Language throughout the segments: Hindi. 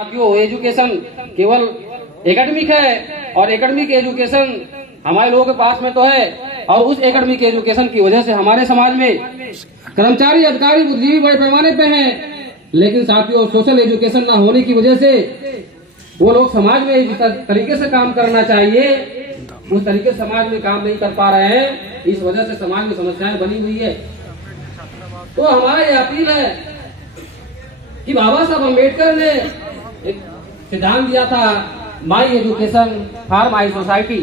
साथियों, एजुकेशन केवल एकेडमिक है और एकेडमिक एजुकेशन हमारे लोगों के पास में तो है, और उस एकेडमिक एजुकेशन की वजह से हमारे समाज में कर्मचारी, अधिकारी, बुद्धिजीवी बड़े पैमाने पे हैं। लेकिन साथियों, सोशल एजुकेशन ना होने की वजह से वो लोग समाज में जिस तरीके से काम करना चाहिए उस तरीके से समाज में काम नहीं कर पा रहे हैं। इस वजह से समाज में समस्याएं बनी हुई है। तो हमारा ये अपील है कि बाबा साहब अम्बेडकर ने एक सिद्धांत दिया था, my education for my society.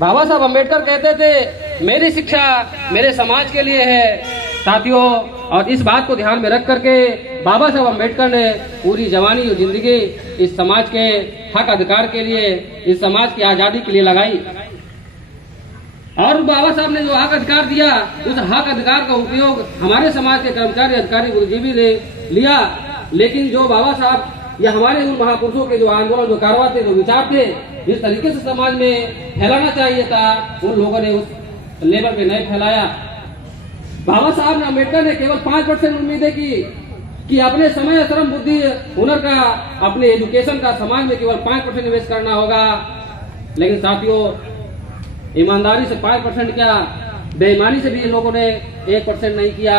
Baba Saheb Ambedkar कहते थे मेरी शिक्षा मेरे समाज के लिए है। साथियों, और इस बात को ध्यान में रख करके बाबा साहब अम्बेडकर ने पूरी जवानी और जिंदगी इस समाज के हक अधिकार के लिए, इस समाज की आजादी के लिए लगाई। और बाबा साहब ने जो हक अधिकार दिया, उस हक अधिकार का उपयोग हमारे समाज के कर्मचारी, अधिकारी, बुद्धिजीवी ने लिया। लेकिन जो बाबा साहब या हमारे उन महापुरुषों के जो आंदोलन, जो कारवा थे, जो विचार थे, जिस तरीके से समाज में फैलाना चाहिए था, उन लोगों ने उस लेवल पे नहीं फैलाया। बाबा साहब ने, अम्बेडकर ने केवल 5% उम्मीदें की कि अपने समय, श्रम, बुद्धि, हुनर का, अपने एजुकेशन का समाज में केवल 5% निवेश करना होगा। लेकिन साथियों, ईमानदारी से 5% क्या, बेईमानी से भी इन लोगों ने 1% नहीं किया,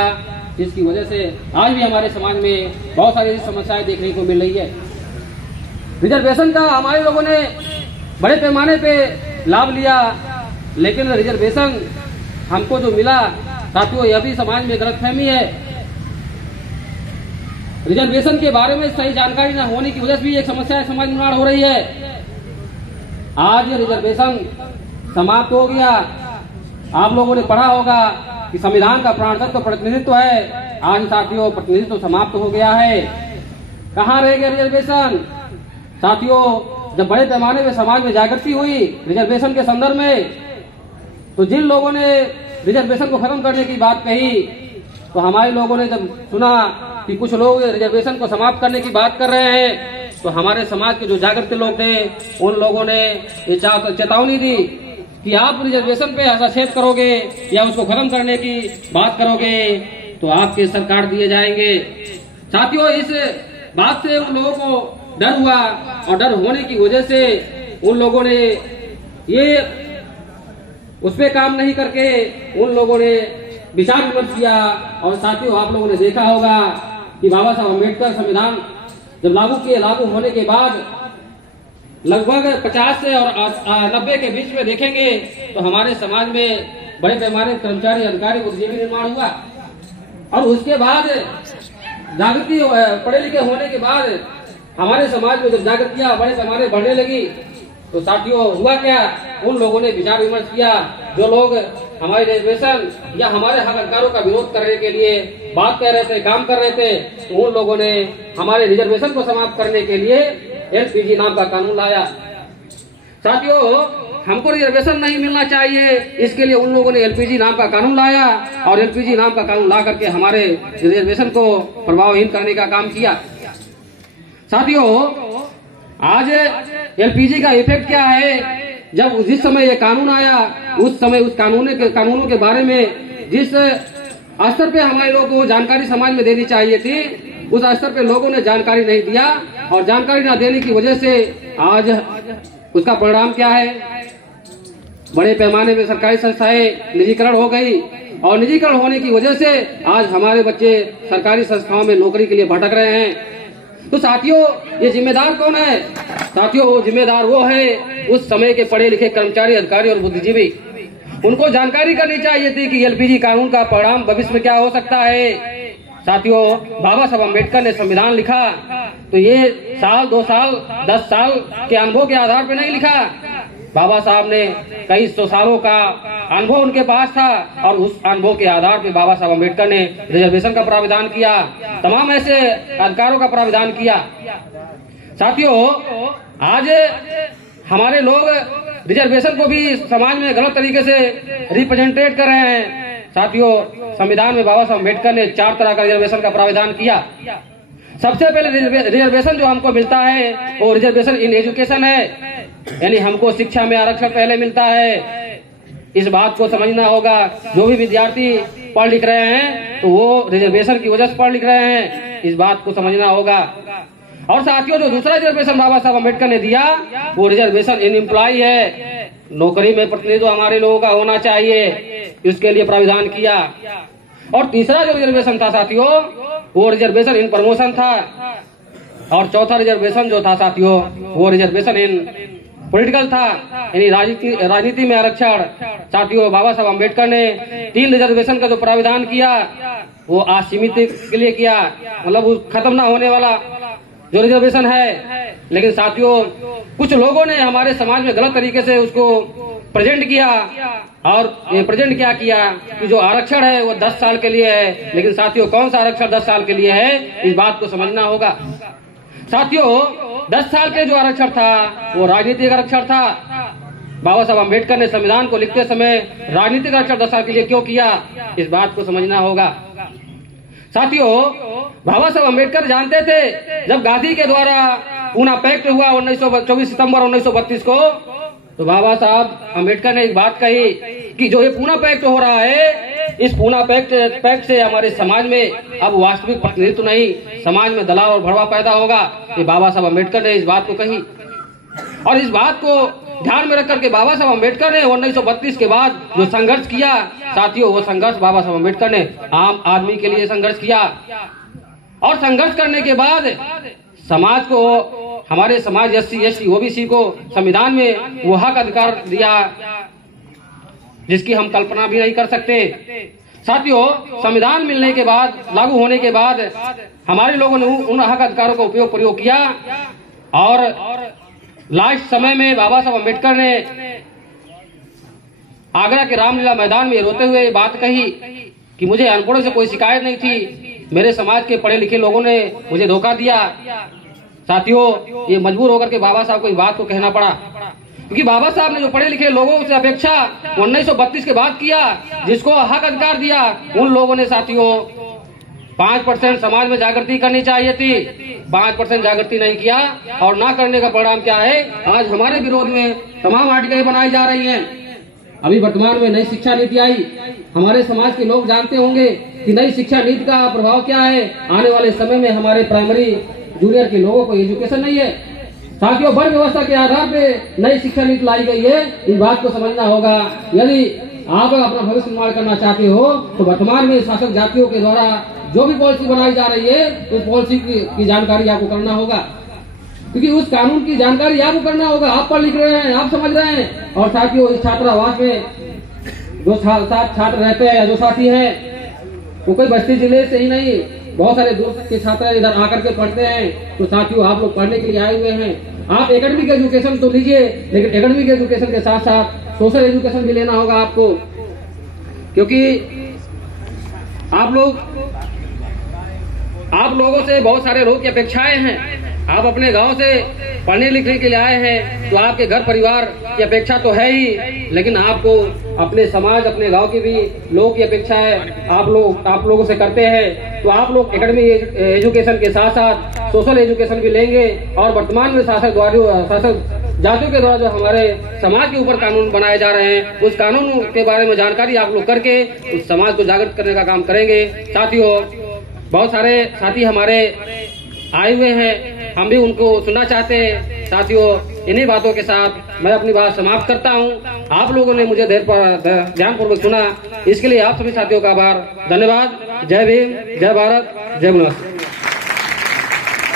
जिसकी वजह से आज भी हमारे समाज में बहुत सारी समस्याएं देखने को मिल रही है। रिजर्वेशन का हमारे लोगों ने बड़े पैमाने पे लाभ लिया, लेकिन रिजर्वेशन हमको जो मिला, साथियों, यह भी समाज में गलतफहमी है। रिजर्वेशन के बारे में सही जानकारी न होने की वजह से भी एक समस्या समाज निर्माण हो रही है। आज रिजर्वेशन समाप्त हो गया। आप लोगों ने पढ़ा होगा कि संविधान का प्राण तत्व प्रतिनिधित्व है। आज साथियों, प्रतिनिधित्व समाप्त हो गया है। कहाँ रह गया रिजर्वेशन? साथियों, जब बड़े पैमाने में समाज में जागृति हुई रिजर्वेशन के संदर्भ में, तो जिन लोगों ने रिजर्वेशन को खत्म करने की बात कही, तो हमारे लोगों ने जब सुना कि कुछ लोग रिजर्वेशन को समाप्त करने की बात कर रहे हैं, तो हमारे समाज के जो जागृत लोग थे, उन लोगों ने ये चेतावनी दी कि आप रिजर्वेशन पे हस्तक्षेप करोगे या उसको खत्म करने की बात करोगे तो आपके सर काट दिए जाएंगे। साथियों, इस बात से उन लोगों को डर हुआ, और डर होने की वजह से उन लोगों ने ये उस पे काम नहीं करके उन लोगों ने विचार विमर्श किया। और साथियों, आप लोगों ने देखा होगा कि बाबा साहब अम्बेडकर संविधान जब लागू होने के बाद लगभग 50 से और 90 के बीच में देखेंगे तो हमारे समाज में बड़े पैमाने कर्मचारी, अधिकारी, बुद्धिजीवी निर्माण हुआ। और उसके बाद जागृति, पढ़े लिखे होने के बाद हमारे समाज में जब जागृतियां बड़े पैमाने बढ़ने लगी, तो साथियों हुआ क्या, उन लोगों ने विचार विमर्श किया। जो लोग हमारे रिजर्वेशन या हमारे हक अधिकारों का विरोध करने के लिए बात कर रहे थे, काम कर रहे थे, तो उन लोगों ने हमारे रिजर्वेशन को समाप्त करने के लिए एलपीजी नाम का कानून लाया। साथियों, हमको रिजर्वेशन नहीं मिलना चाहिए, इसके लिए उन लोगों ने एलपीजी नाम का कानून लाया, और एलपीजी नाम का कानून ला करके हमारे रिजर्वेशन को प्रभावहीन करने का काम किया। साथियों, आज एलपीजी का इफेक्ट क्या है? जब जिस समय ये कानून आया, उस समय उस कानूनों के बारे में जिस स्तर पे हमारे लोगों को जानकारी समाज में देनी चाहिए थी, उस स्तर पे लोगों ने जानकारी नहीं दिया, और जानकारी न देने की वजह से आज उसका परिणाम क्या है? बड़े पैमाने पे सरकारी संस्थाएं निजीकरण हो गई, और निजीकरण होने की वजह से आज हमारे बच्चे सरकारी संस्थाओं में नौकरी के लिए भटक रहे हैं। तो साथियों, ये जिम्मेदार कौन है? साथियों, जिम्मेदार वो है उस समय के पढ़े लिखे कर्मचारी, अधिकारी और बुद्धिजीवी। उनको जानकारी करनी चाहिए थी कि एलपीजी कानून का परिणाम भविष्य में क्या हो सकता है। साथियों, बाबा साहब अम्बेडकर ने संविधान लिखा तो ये साल, 2 साल, 10 साल के अनुभव के आधार पर नहीं लिखा। बाबा साहब ने कई 100 सालों का अनुभव उनके पास था, और उस अनुभव के आधार पर बाबा साहब अम्बेडकर ने रिजर्वेशन का प्रावधान किया, तमाम ऐसे अधिकारों का प्रावधान किया। साथियों, आज हमारे लोग रिजर्वेशन को भी समाज में गलत तरीके से रिप्रेजेंटेट कर रहे हैं। साथियों, संविधान में बाबा साहब अम्बेडकर ने 4 तरह का रिजर्वेशन का प्रावधान किया। सबसे पहले रिजर्वेशन जो हमको मिलता है वो रिजर्वेशन इन एजुकेशन है, यानी हमको शिक्षा में आरक्षण पहले मिलता है। इस बात को समझना होगा। जो भी विद्यार्थी पढ़ लिख रहे हैं तो वो रिजर्वेशन की वजह से पढ़ लिख रहे हैं, इस बात को समझना होगा। और साथियों, जो दूसरा रिजर्वेशन बाबा साहब अम्बेडकर ने दिया वो रिजर्वेशन इन एम्प्लॉय है, नौकरी में प्रतिनिधित्व हमारे लोगों का होना चाहिए, इसके लिए प्राविधान किया। और तीसरा जो रिजर्वेशन था साथियों वो रिजर्वेशन इन प्रमोशन था। और चौथा रिजर्वेशन जो था साथियों वो रिजर्वेशन इन पॉलिटिकल था, यानी राजनीति में आरक्षण। साथियों, बाबा साहब अम्बेडकर ने 3 रिजर्वेशन का जो प्राविधान किया वो असीमित के लिए किया, मतलब खत्म ना होने वाला जो रिजर्वेशन है। लेकिन साथियों, कुछ लोगों ने हमारे समाज में गलत तरीके से उसको प्रेजेंट किया। और ये प्रेजेंट क्या किया कि जो आरक्षण है वो 10 साल के लिए है। लेकिन साथियों, कौन सा आरक्षण 10 साल के लिए है, इस बात को समझना होगा। साथियों, 10 साल के जो आरक्षण था वो राजनीतिक आरक्षण था। बाबा साहब अम्बेडकर ने संविधान को लिखते समय राजनीतिक आरक्षण 10 साल के लिए क्यों किया, इस बात को समझना होगा। साथियों, बाबा साहब अम्बेडकर जानते थे जब गांधी के द्वारा पूना पैक्ट हुआ 24 सितंबर 1932 को, तो बाबा साहब अम्बेडकर ने एक बात कही कि जो ये पूना पैक्ट हो रहा है, इस पूना पैक्ट से हमारे समाज में अब वास्तविक प्रतिनिधित्व नहीं, समाज में दलाल और भड़वा पैदा होगा। ये बाबा साहब अम्बेडकर ने इस बात को कही। और इस बात को ध्यान में रख करके बाबा साहब अम्बेडकर ने 1932 के बाद जो संघर्ष किया साथियों, वो संघर्ष बाबा साहब अम्बेडकर ने आम आदमी के लिए संघर्ष किया। और संघर्ष करने के बाद समाज को, हमारे समाज SC ST OBC को संविधान में वो हक अधिकार दिया जिसकी हम कल्पना भी नहीं कर सकते। साथियों, संविधान मिलने के बाद, लागू होने के बाद हमारे लोगों ने उन हक अधिकारों का प्रयोग किया। और लास्ट समय में बाबा साहब अम्बेडकर ने आगरा के रामलीला मैदान में रोते हुए बात कही कि मुझे अनपढ़ों से कोई शिकायत नहीं थी, मेरे समाज के पढ़े लिखे लोगों ने मुझे धोखा दिया। साथियों, ये मजबूर होकर के बाबा साहब को इस बात को कहना पड़ा, क्योंकि बाबा साहब ने जो पढ़े लिखे लोगों से अपेक्षा 1932 के बाद किया, जिसको हक अधिकार दिया, उन लोगों ने साथियों 5% समाज में जागृति करनी चाहिए थी, 5% जागृति नहीं किया। और ना करने का परिणाम क्या है, आज हमारे विरोध में तमाम आर्टिकल बनाई जा रही हैं। अभी वर्तमान में नई शिक्षा नीति आई, हमारे समाज के लोग जानते होंगे कि नई शिक्षा नीति का प्रभाव क्या है। आने वाले समय में हमारे प्राइमरी जूनियर के लोगों को एजुकेशन नहीं है। साथियों, वर्ण व्यवस्था के आधार पे नई शिक्षा नीति लाई गई है, इस बात को समझना होगा। यदि आप अपना भविष्य निर्माण करना चाहते हो तो वर्तमान में शासक जातियों के द्वारा जो भी पॉलिसी बनाई जा रही है उस पॉलिसी की जानकारी आपको करना होगा, क्योंकि उस कानून की जानकारी आपको करना होगा। आप पढ़ लिख रहे हैं, आप समझ रहे हैं। और साथियों, इस छात्रावास में जो छात्र रहते हैं, जो साथी हैं, वो कोई बस्ती जिले से ही नहीं, बहुत सारे दूर के छात्र इधर आकर के पढ़ते हैं। तो साथियों, आप लोग पढ़ने के लिए आए हुए हैं, आप एकेडमिक एजुकेशन तो लीजिए, लेकिन एकेडमिक एजुकेशन के साथ साथ सोशल एजुकेशन भी लेना होगा आपको, क्योंकि आप लोगों से बहुत सारे लोगों की अपेक्षाएं हैं। आप अपने गांव से पढ़ने लिखने के लिए आए हैं तो आपके घर परिवार की अपेक्षा तो है ही, लेकिन आपको अपने समाज, अपने गांव की भी लोगों की अपेक्षा है, आप लोगों से करते हैं। तो आप लोग एकेडमिक एजुकेशन के साथ साथ सोशल एजुकेशन भी लेंगे। और वर्तमान में शासक जातियों के द्वारा जो हमारे समाज के ऊपर कानून बनाए जा रहे हैं, उस कानून के बारे में जानकारी आप लोग करके उस समाज को जागृत करने का काम करेंगे। साथियों, बहुत सारे साथी हमारे आए हुए हैं, हम भी उनको सुनना चाहते हैं। साथियों, इन्हीं बातों के साथ मैं अपनी बात समाप्त करता हूं। आप लोगों ने मुझे ध्यानपूर्वक सुना, इसके लिए आप सभी साथियों का आभार, धन्यवाद। जय भीम, जय भारत, जय गुरु।